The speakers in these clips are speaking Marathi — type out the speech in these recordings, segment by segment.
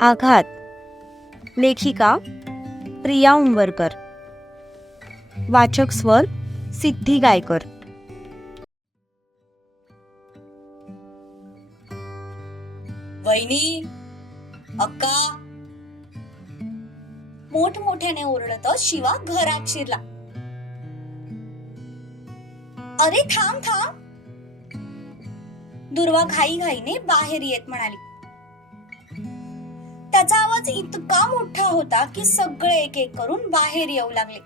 आघात. लेखिका प्रिया उंबरकर. वाचक स्वर सिद्धी गायकर. वहिनी अक्का. मोठमोठ्याने ओरडत शिवा घरात शिरला. अरे थांब थांब. दुर्वा घाई घाईने बाहेर येत म्हणाली. त्याचा आवाज इतका मोठा होता की सगळे एक एक करून बाहेर येऊ लागले.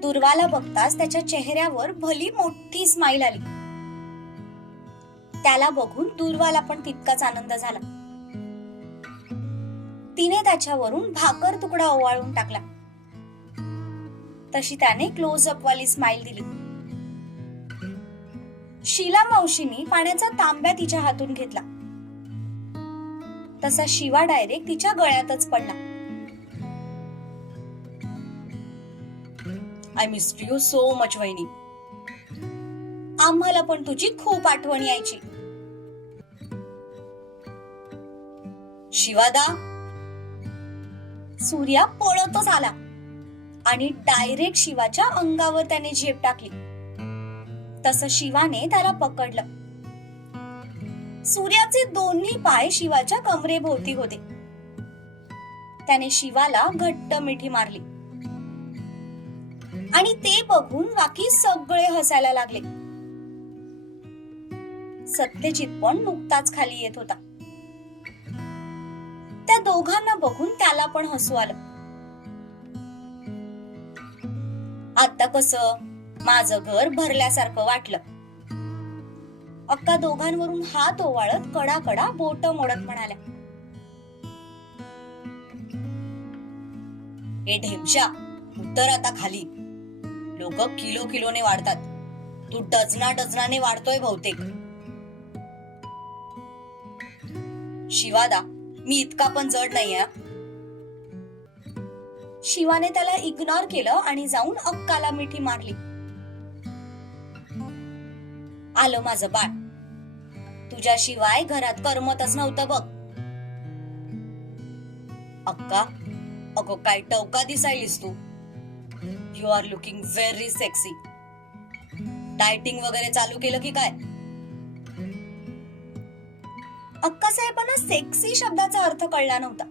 दुर्वाला बघताच त्याच्या चेहऱ्यावर भली मोठी स्माईल आली. त्याला बघून दुर्वाला पण तितकाच आनंद झाला. तिने त्याच्यावरून भाकर तुकडा ओवाळून टाकला. तशी त्याने क्लोजअप वाली स्माइल दिली. शीला मावशीनी पाण्याचा तांब्या तिच्या हातून घेतला. तसा शिवा डायरेक्ट तिच्या गळ्यातच पडला. I miss you so much वहिनी. आम्हाला पण तुझी खूप आठवण यायची. शिवादा सूर्या पळतच आला आणि डायरेक्ट शिवाच्या अंगावर त्याने झेप टाकली. तस शिवाने त्याला पकडलं. सूर्याचे दोन्ही पाय शिवाच्या कमरेभोवती होते. त्याने शिवाला घट्ट मिठी मारली. आणि ते बघून बाकी सगळे हसायला लागले. सत्यजित पण नुकताच खाली येत होता. त्या दोघांना बघून त्याला पण हसू आलं. आता कस? माझं घर भरल्यासारखं वाटलं. अक्का दोघांवरून हात ओवाळत कडा कडा बोट मोडत म्हणाल्या. हे ढेमशा उत्तर आता खाली. लोक किलो किलोने वाढतात. तू डझना डझनाने वाढतोय बहुतेक. शिवादा मी इतका पण जड नाहीये शिवाने त्याला इग्नोर केलं आणि जाऊन अक्काला मिठी मारली. आलं माझं बाळ. तुझ्याशिवाय घरात करमतच नव्हतं बघ. अक्का अगो काय टवका दिसायलीस तू. You are looking very sexy dieting वगैरे चालू केलं की काय? अक्का साहेबांना सेक्सी शब्दाचा अर्थ कळला नव्हता.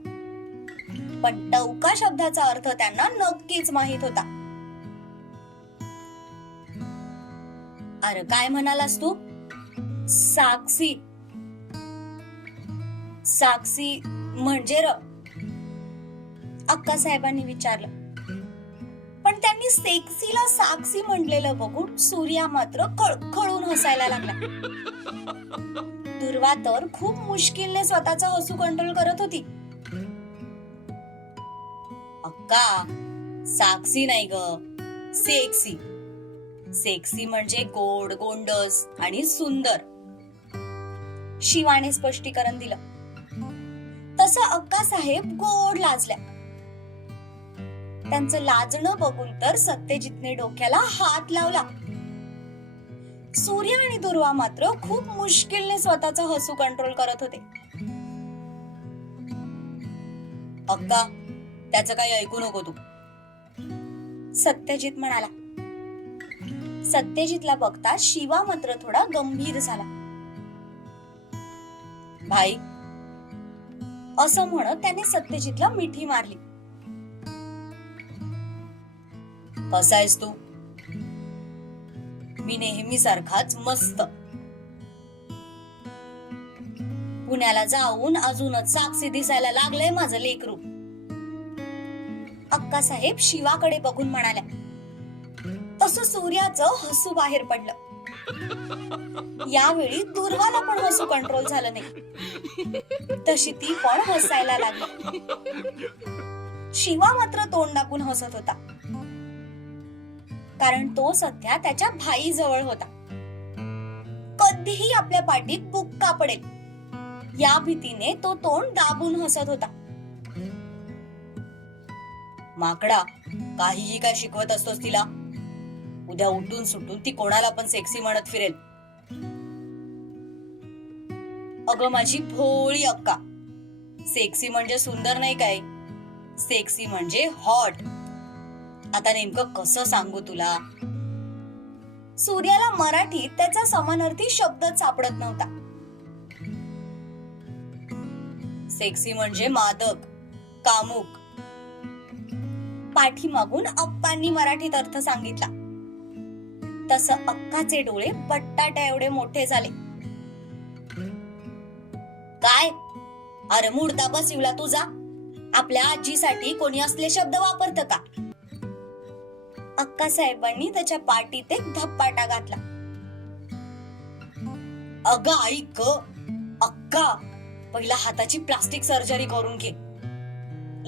पण टवका शब्दाचा अर्थ त्यांना नक्कीच माहीत होता. अरे काय म्हणालास तू? साक्षी. साक्षी म्हणजे र. अक्का साहेबांनी विचारलं. पण त्यांनी सेक्सीला साक्षी म्हटलेलं बघून सूर्या मात्र खळखळून हसायला लागला. दुर्वा तर खूप मुश्किलने स्वतःचा हसू कंट्रोल करत होती. अक्का साक्षी नाही ग सेक्सी. सेक्सी म्हणजे गोड गोंडस आणि सुंदर. शिवाने स्पष्टीकरण दिलं. तसं अक्का साहेब गोड लाजल्या. त्यांचं लाजणं बघून तर सत्यजितने डोक्याला हात लावला. सूर्य आणि दुर्वा मात्र खूप मुश्किलने स्वतःचा हसू कंट्रोल करत होते. अक्का त्याचं काही ऐकू नको तू. सत्यजित म्हणाला. सत्यजितला बघता शिवा मात्र थोडा गंभीर झाला. भाई. असं म्हणत त्याने सत्यजितला मिठी मारली. कसा आहेस तू. मी नेहमी सारखाच मस्त. पुण्याला जाऊन अजूनच साक्षी दिसायला लागलंय माझं लेकरू. अक्का साहेब शिवाकडे बघून म्हणाल्या तसं सूर्याचं हसू बाहेर पडलं. यावेळी दुर्वाला पण हसू कंट्रोल झालं नाही. तशी ती पण हसायला लागली. शिवा मात्र तोंड दाखवून हसत होता. कारण तो सध्या त्याच्या भाई जवळ होता. कधीही आपल्या पाठीत बुक्का पडेल. या भीतीने तो तोंड दाबून हसत होता. माकडा काहीही काय शिकवत असतोस तिला. उद्या उठून सुटून ती कोणाला पण सेक्सी म्हणत फिरेल. अगं माझी भोळी अक्का. सेक्सी म्हणजे सुंदर नाही काय? सेक्सी म्हणजे हॉट आता नेमकं कसं सांगू तुला? सूर्याला मराठीत त्याचा समानार्थी शब्दच सापडत नव्हता. सेक्सी म्हणजे मादक कामुक. पाठीमागून अप्पांनी मराठीत अर्थ सांगितला. तसं अक्काचे डोळे बट्टाट्या एवढे मोठे झाले. काय? अरे मुडदा बसिवला तुझा आपल्या आजीसाठी कोणी असले शब्द वापरत का? अक्का साहेबांनी त्याच्या पाठीत एक धप्पाटा घातला. अग ऐक अक्का पहिला हाताची प्लास्टिक सर्जरी करून घे.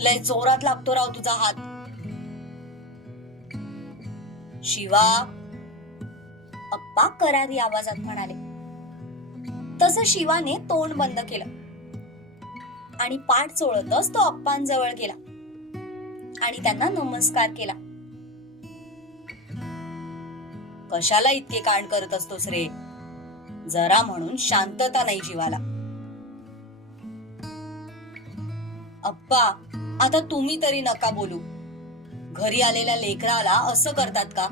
लय जोरात लागतो राव तुझा हात. शिवा अप्पा करारी आवाजात म्हणाले. तसं शिवाने तोंड बंद केलं. आणि पाठ चोळतच तो अप्पांजवळ गेला. आणि त्यांना नमस्कार केला. कशाला इतके कांड करत असतोस रे? जरा म्हणून शांतता नाही जीवाला. अप्पा आता तुम्ही तरी नका बोलू. घरी आलेल्या लेकराला असं करतात का?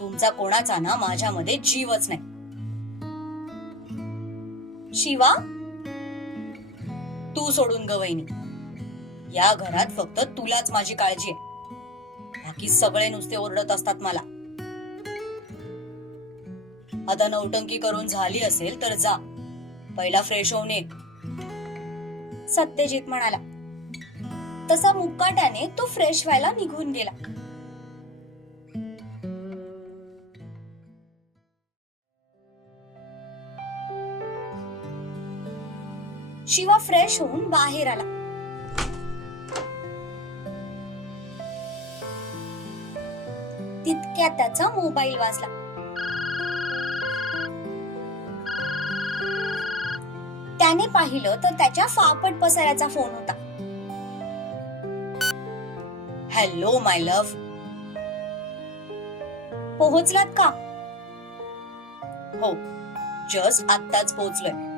तुमचा कोणाचा ना माझ्यामध्ये जीवच नाही. शिवा तू सोडून गवईनी या घरात फक्त तुलाच माझी काळजी आहे. बाकी सगळे नुसते ओरडत असतात मला. आता नौटंकी करून झाली असेल तर जा. पहिला फ्रेश होऊन ये. सत्यजित म्हणाला तसा मुक्काट्याने तो फ्रेश व्हायला निघून गेला. शिवा फ्रेश होऊन बाहेर आला. तितक्या त्याचा मोबाईल वाजला. त्याने पाहिलं तर त्याच्या फापट पसाऱ्याचा फोन होता. हॅलो माय लव्ह पोहोचलात का? हो जस्ट आत्ताच पोहोचलोय.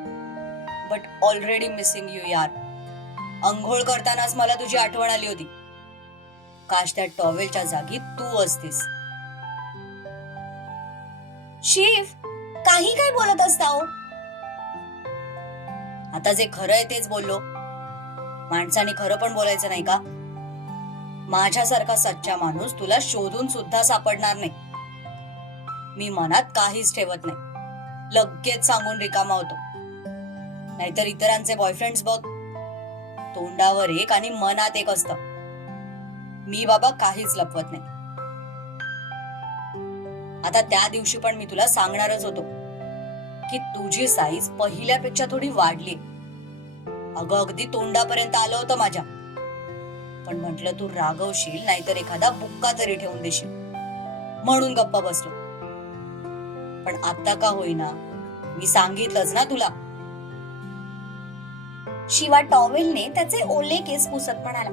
बट ऑलरेडी मिसिंग यू यार. अंघोळ करतानाच मला तुझी आठवण आली होती. काश त्या टॉवेलच्या जागी तू असतीस. शिव काही काय बोलत असता हो? आता जे खरं आहे तेच बोललो. माणसाने खरं पण बोलायचं नाही का? माझ्यासारखा सच्चा माणूस तुला शोधून सुद्धा सापडणार नाही. मी मनात काहीच ठेवत नाही. लगेच सांगून रिकामा होतो. नाहीतर इतरांचे बॉयफ्रेंड्स बघ. तोंडावर एक आणि मनात एक असत. मी बाबा काहीच लपवत नाही. आता त्या दिवशी पण मी तुला सांगणारच होतो की तुझी साईज पहिल्यापेक्षा थोडी वाढली अगं अगदी तोंडापर्यंत आलं होतं माझ्या. पण म्हटलं तू रागवशील नाहीतर एखादा बुक्का तरी ठेवून देशील. म्हणून गप्पा बसलो. पण आता का होईना? मी सांगितलंच ना तुला. शिवा टॉवेलने त्याचे ओले केस पुसत म्हणाला.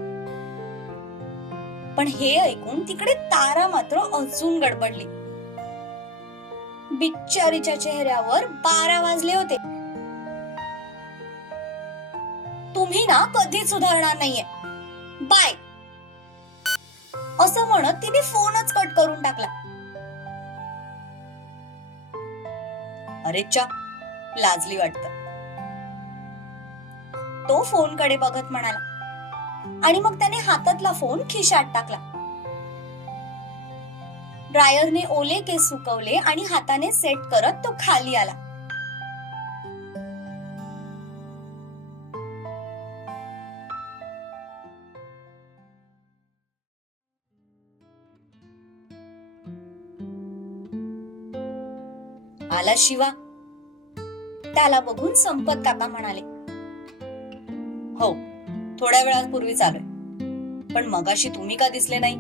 पण हे ऐकून तिकडे तारा मात्र अजून गडबडली. बिच्चारीच्या चेहऱ्यावर बारा वाजले होते. तुम्ही ना कधीच सुधारणार नाहीये. बाय. असं म्हणत तिने फोनच कट करून टाकला. अरे चा लाजली वाटतं. तो फोनकडे बघत म्हणाला. आणि मग त्याने हातातला फोन खिशात टाकला. ड्रायरने ओले केस सुकवले आणि हाताने सेट करत तो खाली आला. आला शिवा. त्याला बघून संपत काका म्हणाले हो थोड्या वेळापूर्वी आलोय पण मगाशी तुम्ही का दिसले नाही?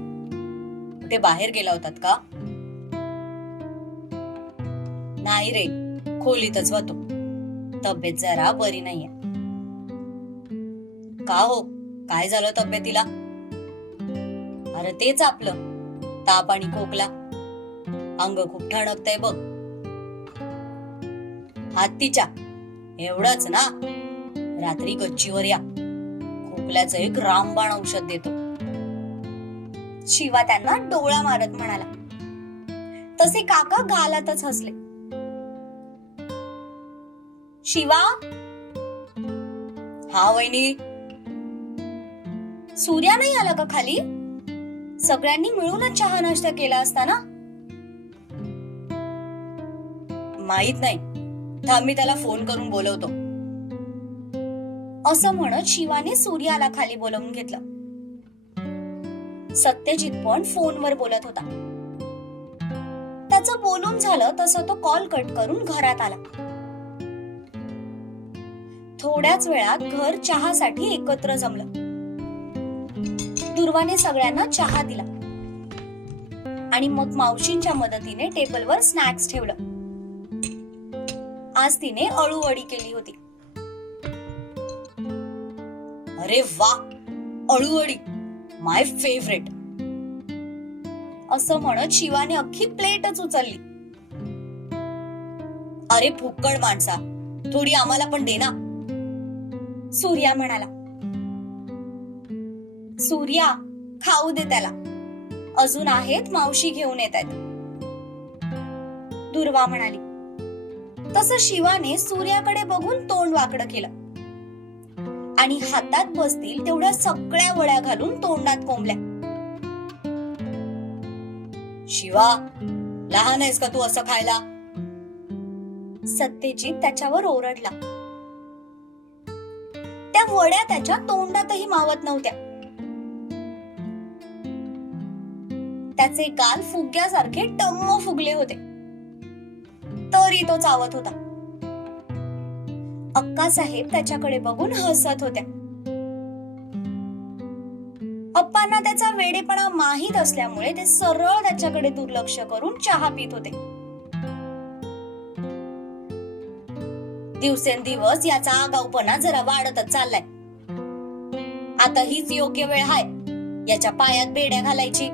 ते बाहेर गेला होतात का? नाही रे खोलीतच होतो. तब्येत जरा बरी नाहीये. का हो? काय झालं तब्येतीला? अरे तेच आपलं ताप आणि खोकला. अंग खूप ठणकतंय बघ. हात तिच्या एवढंच ना? रात्री गच्चीवर या. खोकल्याचं एक रामबाण औषध देतो. शिवा त्यांना डोळा मारत म्हणाला. तसे काका गालातच हसले. शिवा? हा वहिनी. सूर्या नाही आला का खाली? सगळ्यांनी मिळूनच चहा नाश्ता केला असता ना माहीत नाही. थांब मी त्याला फोन करून बोलवतो. असं म्हणत शिवाने सूर्याला खाली बोलवून घेतलं. सत्यजित पण फोनवर बोलत होता. त्याचं बोलून झालं तसं तो कॉल कट करून घरात आला. थोड्याच वेळात घर चहासाठी एकत्र जमलं. दुर्वाने सगळ्यांना चहा दिला. आणि मग मावशींच्या मदतीने टेबलवर स्नॅक्स ठेवलं. आज तिने अळूवडी केली होती. अरे वा अळूअळी माय फेवरेट असं म्हणत शिवाने अख्खी प्लेटच उचलली. अरे फुक्कड माणसा थोडी आम्हाला पण दे ना. सूर्या म्हणाला. सूर्या खाऊ दे त्याला. अजून आहेत मावशी घेऊन येत आहेत. दुर्वा म्हणाली. तसं शिवाने सूर्याकडे बघून तोंड वाकडं केलं. आणि हातात बसतील तेवढ्या सगळ्या वड्या घालून तोंडात कोंबल्या. शिवा लहान आहेस का तू असं खायला? सत्यजित त्याच्यावर ओरडला. त्या वड्या त्याच्या तोंडातही मावत नव्हत्या. त्याचे गाल फुग्यासारखे टम्म फुगले होते. तरी तो चावत होता. अक्का साहेब त्याच्याकडे बघून हसत होत्या. अप्पांना त्याचा वेडेपणा माहीत असल्यामुळे ते सरळ त्याच्याकडे दुर्लक्ष करून चहा पित होते. दिवसेंदिवस याचा आगाऊपणा जरा वाढतच चाललाय. आता हीच योग्य वेळ हाय. याच्या पायात बेड्या घालायची.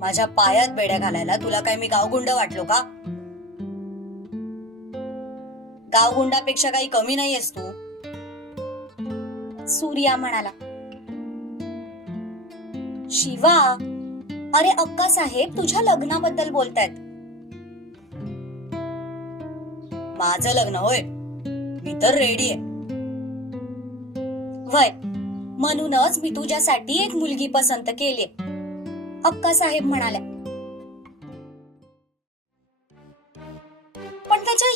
माझ्या पायात बेड्या घालायला तुला काय मी गावगुंड वाटलो का? गावगुंडापेक्षा काही कमी नाहीयेस तू. सूर्या म्हणाला शिवा अरे अक्का साहेब तुझ्या लग्नाबद्दल बोलतायत. माझं लग्न होय. मी तर रेडी आहे. वय म्हणूनच मी तुझ्यासाठी एक मुलगी पसंत केली अक्का साहेब म्हणाल्या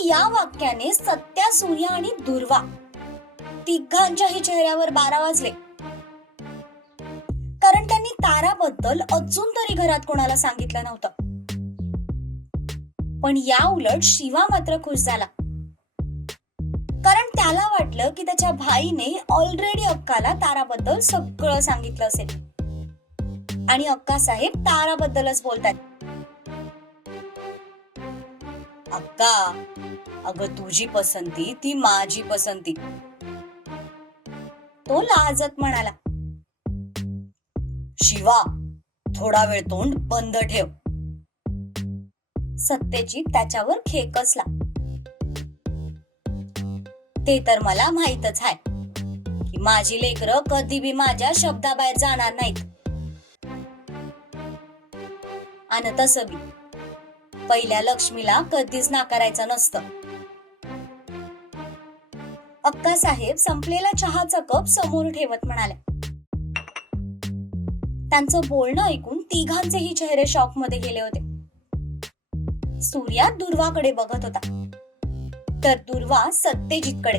या वाक्याने सत्या सूर्या आणि दुर्वा तिघांच्याही चेहऱ्यावर बारा वाजले. कारण त्यांनी ताराबद्दल अजून तरी घरात कोणाला सांगितलं नव्हतं. पण या उलट शिवा मात्र खुश झाला. कारण त्याला वाटलं की त्याच्या भाईने ऑलरेडी अक्काला ताराबद्दल सगळं सांगितलं असेल. आणि अक्का साहेब ताराबद्दलच बोलतात अक्का अगं तुझी पसंती ती माझी पसंती. तो लाजत म्हणाला शिवा थोडा वेळ तोंड बंद ठेव. सत्तेची त्याच्यावर खेकसला ते तर मला माहीतच आहे की माझी लेकरं कधी बी माझ्या शब्दाबाहेर जाणार नाहीत. आणि तसं बी. पहिल्या लक्ष्मीला कधीच नाकारायचं नसतं. अक्का साहेब संपलेला चहाचा कप समोर ठेवत म्हणाले त्यांचं बोलणं ऐकून तिघांचेही चेहरे शॉकमध्ये गेले होते. सूर्या दुर्वाकडे बघत होता. तर दुर्वा सत्यजितकडे.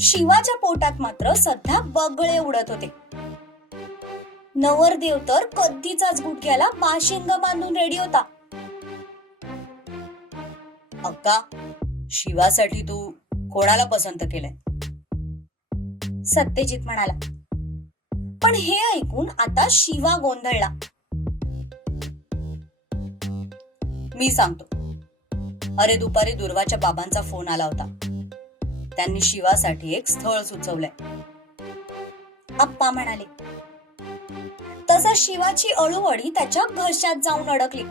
शिवाच्या पोटात मात्र सध्या बगळे उडत होते. नवरदेव तर कधीचाच गुडघ्याला बाशिंग बांधून रेडी होता. अक्का शिवासाठी तू कोणाला पसंत केलंय? सत्यजित म्हणाला. पण हे ऐकून आता शिवा गोंधळला. मी सांगतो. अरे दुपारी दुर्वाच्या बाबांचा फोन आला होता. त्यांनी शिवासाठी एक स्थळ सुचवलंय. अप्पा म्हणाले तसा शिवाची अळूवडी त्याच्या घशात जाऊन अडकली.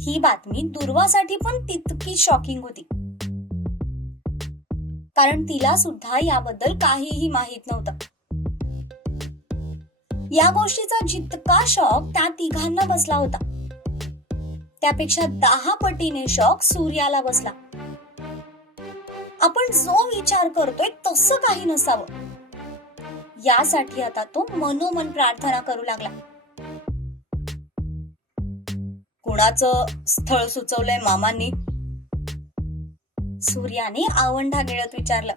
ही बातमी दुर्वासाठी पण तितकी शॉकिंग होती. कारण तिला सुद्धा याबद्दल काहीही माहीत नव्हतं. या गोष्टीचा जितका शॉक त्या तिघांना बसला होता. त्यापेक्षा दहा पटीने शॉक सूर्याला बसला. आपण जो विचार करतोय तसं काही नसावं. यासाठी आता तो मनोमन प्रार्थना करू लागला. कुणाचं स्थळ सुचवलंय मामांनी? सूर्याने आवंढा गिळत विचारलं.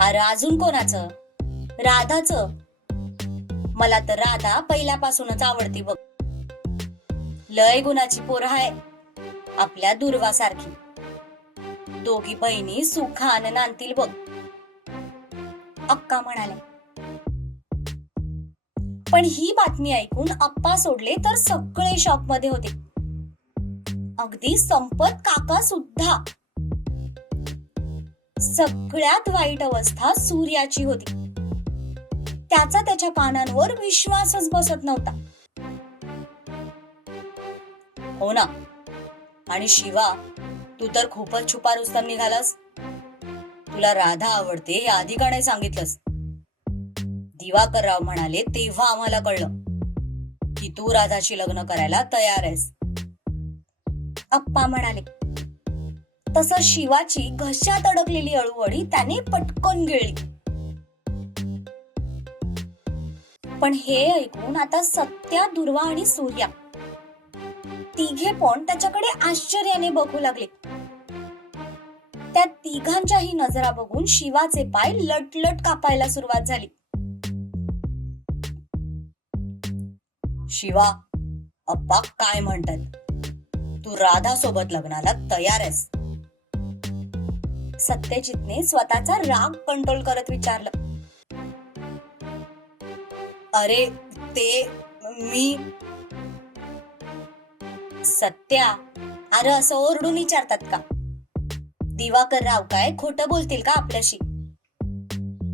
अरे अजून कोणाचं? राधाचं? मला तर राधा पहिल्यापासूनच आवडती बघ. लय गुणाची पोर आहे आपल्या दुर्वासारखी. दोघी बहिणी सुखान नांदतील बघ. अक्का म्हणाले. पण ही बातमी ऐकून अप्पा सोडले तर सगळे शॉपमध्ये होते. अगदी संपत काका सुद्धा. सगळ्यात वाईट अवस्था सूर्याची होती. त्याचा त्याच्या कानांवर विश्वासच बसत नव्हता. हो ना. आणि शिवा तू तर खूपच छुपा रुस्तम निघालास. तुला राधा आवडते हे आधी का नाही सांगितलंस? दिवाकरराव म्हणाले तेव्हा आम्हाला कळलं की तू राधाशी लग्न करायला तयार आहेस. अप्पा म्हणाले तस शिवाची घशात अडकलेली अळूवडी त्याने पटकन गिळली. पण हे ऐकून आता सत्या दुर्वा आणि सूर्या तिघे पण त्याच्याकडे आश्चर्याने बघू लागले. त्या तिघांच्याही नजरा बघून शिवाचे पाय लटलट कापायला सुरुवात झाली. शिवा अप्पा काय म्हणतात? तू राधा सोबत लग्नाला तयार आहेस. सत्यजितने स्वतःचा राग कंट्रोल करत विचारलं. अरे ते मी. सत्या अरे असं ओरडून विचारतात का? दिवाकर राव काय खोटं बोलतील का आपल्याशी?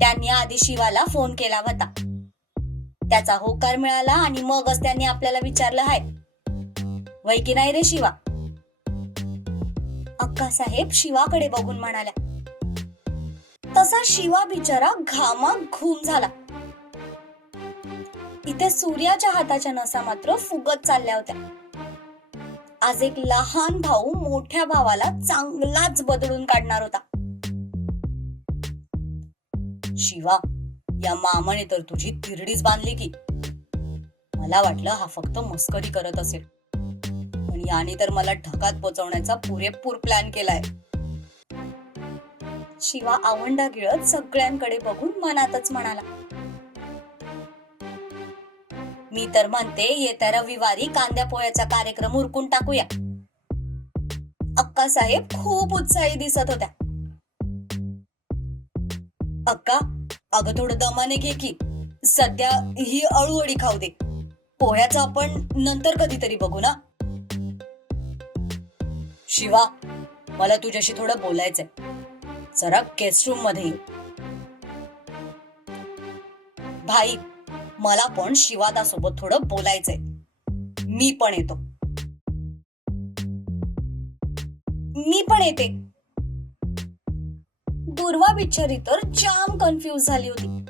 त्यांनी आधी शिवाला फोन केला होता. त्याचा होकार मिळाला आणि मगच त्यांनी आपल्याला विचारलं हाय वै की नाही रे शिवा? अक्का साहेब शिवाकडे बघून म्हणाल्या तसा शिवा बिचारा घामा घूम झाला. इथे सूर्याच्या हाताच्या नसा मात्र फुगत चालल्या होत्या. आज एक लहान भाऊ मोठ्या भावाला चांगलाच बदलून काढणार होता. शिवा या मामाने तर तुझी तिरडीच बांधली की. मला वाटलं हा फक्त मस्करी करत असेल. पण याने तर मला ढकात पोचवण्याचा पुरेपूर प्लॅन केलाय. शिवा आवंडा गिळत सगळ्यांकडे बघून मनातच म्हणाला मी तर म्हणते येत्या रविवारी कांद्या पोह्याचा कार्यक्रम उरकून टाकूया. अक्का साहेब खूप उत्साही दिसत होत्या. अक्का अगं थोडं दमाने घे की सध्या ही अळूवडी खाऊ दे. पोह्याचं आपण नंतर कधीतरी बघू ना. शिवा मला तुझ्याशी थोडं बोलायचंय. जरा गेस्ट रूममध्ये भाई मला पण शिवादासोबत थोडं बोलायचंय. मी पण येतो. मी पण येते. दुर्वा बिचारी तर जाम कन्फ्युज झाली होती.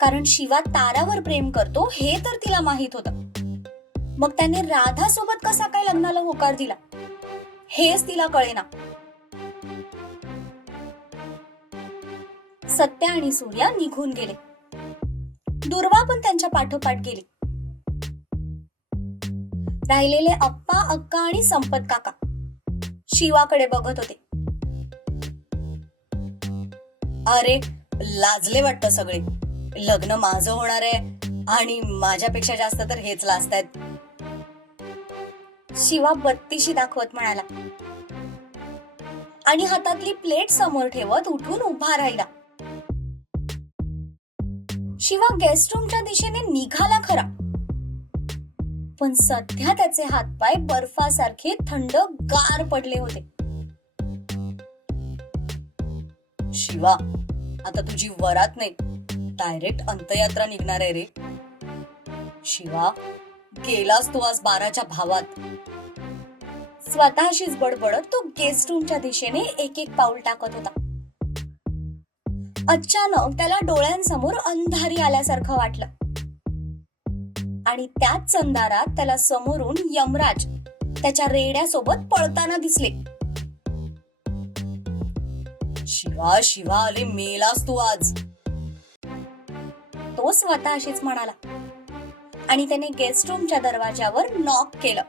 कारण शिवा तारावर प्रेम करतो हे तर तिला माहीत होत. मग त्याने राधा सोबत कसा काय लग्नाला होकार दिला? हेच तिला कळेना. सत्या आणि सूर्या निघून गेले. दुर्वा पण त्यांच्या पाठोपाठ गेली. राहिलेले अप्पा अक्का आणि संपत काका शिवाकडे बघत होते. अरे लाजले वाटत सगळे. लग्न माझं होणार आहे आणि माझ्यापेक्षा जास्त तर हेच लाजतायत. शिवा बत्तीशी दाखवत म्हणाला. आणि हातातली प्लेट समोर ठेवत उठून उभा राहिला. शिवा गेस्ट रूमच्या दिशेने निघाला खरा. पण सध्या त्याचे हातपाय बर्फासारखे थंड गार पडले होते. शिवा आता तुझी वरात नाही. डायरेक्ट अंतयात्रा निघणार आहे रे. शिवा गेलास तू आज बाराच्या भावात. स्वतःशीच बडबडत तो गेस्ट रूमच्या दिशेने एक एक पाऊल टाकत होता. अचानक त्याला डोळ्यांसमोर अंधारी आल्यासारखं वाटलं. आणि त्याच अंधारात त्याला समोरून यमराज त्याच्या रेड्यासोबत पळताना दिसले. शिवा शिवा आले मेलास तू आज. तो स्वतःशीच म्हणाला. आणि त्याने गेस्ट रूमच्या दरवाजावर नॉक केलं.